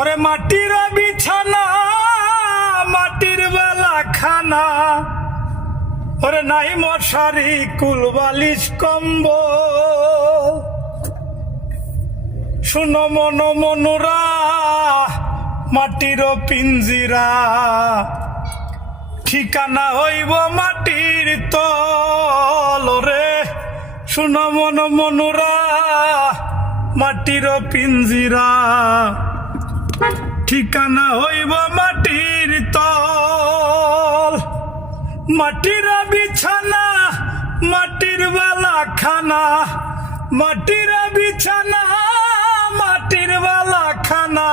ওরে মাটির বিছানা মাটির বেলা খানা, ওরে নাই মশারি কুল বালিশ কম্বল। শুনো মন মনুরা মাটির পিঞ্জিরা, ঠিকানা হইব মাটির তল রে। শুনো মন মনুরা মাটির পিঞ্জিরা, ঠিকানা হইব মাটির তল। মাটির বিছানা মাটির বেলা খানা, মাটির বিছানা মাটির বেলা খানা,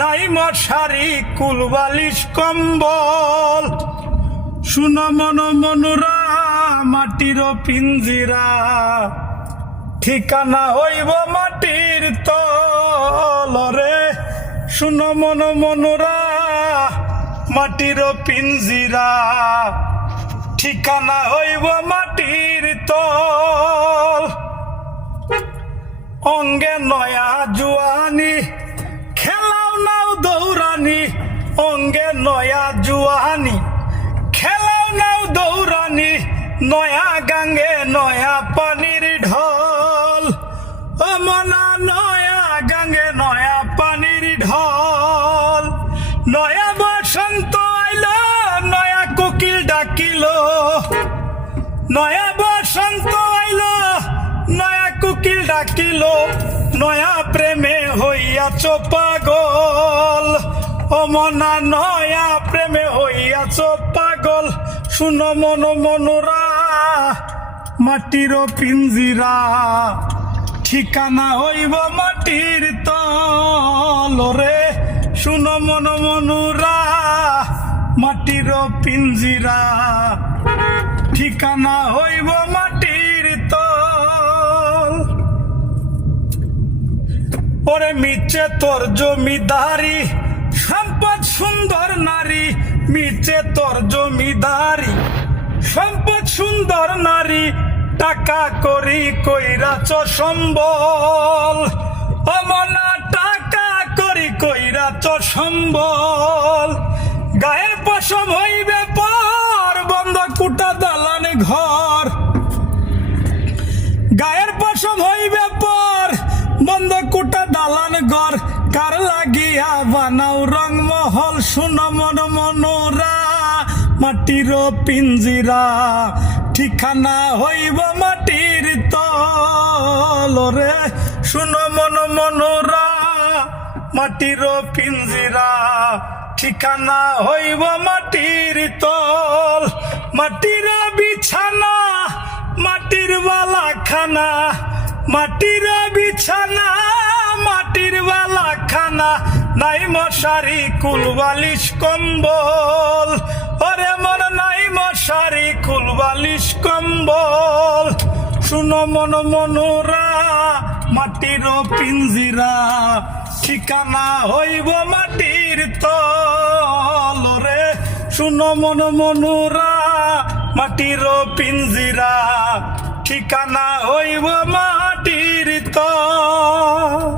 নাই মশারি কুল বালিশ কম্বল। শুনো মন মনুরা মাটির পিঞ্জিরা, ঠিকানা হইব মাটির তল রে। শুনো মন মনুরা মাটির পিঞ্জিরা, ঠিকানা হইব মাটির তল। অঙ্গে নয়া জুয়ানি খেলাও নাও দৌড়ানি, অঙ্গে নয়া জুয়ানি খেলাও নাও দৌড়ানি, নয়া গাঙ্গে নয়া পানির ঢল। ও মনা নয়া গাঙ্গে নয়া পানির ঢল। নয়া বসন্ত আইল নয়া কোকিল ডাকিল, নয়া বসন্ত আইল নয়া কোকিল ডাকিল, নয়া প্রেমে হইয়াছ পাগল। ও মনা নয়া প্রেমে হইয়াছ পাগল। শুনো মন মনুরা মাটির পিঞ্জিরা, ঠিকানা হইব মাটির তল রে। শুনো মন মনুরা মাটির পিঞ্জিরা, ঠিকানা হইব মাটির তল। ওরে মিছে তোর জমিদারি সম্পদ সুন্দর নারী, মিছে তোর জমিদারি সম্পদ সুন্দর নারী, টাকা করি কইরাছ সম্বল। অমনা টাকা করি কইরাছ সম্বল। গায়ের পশম হইবে পর বন্ধ কুটা দালান ঘর, গায়ের পশম হইবে পর বন্ধ কুটা দালান ঘর, কার লাগিয়া বানাও রং মহল। শুনো মন মনুরা মাটির পিঞ্জিরা, ঠিকানা হইব মাটির তল রে। শুনো মন মনুরা মাটির পিঞ্জিরা, ঠিকানা হইব মাটির তল। মাটির বিছানা মাটির বালা খানা, মাটির বিছানা মাটির বালা খানা, নাই মশারি কুল বালিশ কম্বল। ওরে মন নাই মশারি কুল বালিশ কম্বল। শুনো মন মনুরা মাটির পিঞ্জিরা, ঠিকানা হইব মাটির তল রে। শুনো মন মনুরা মাটির পিঞ্জিরা, ঠিকানা হইব মাটির তল।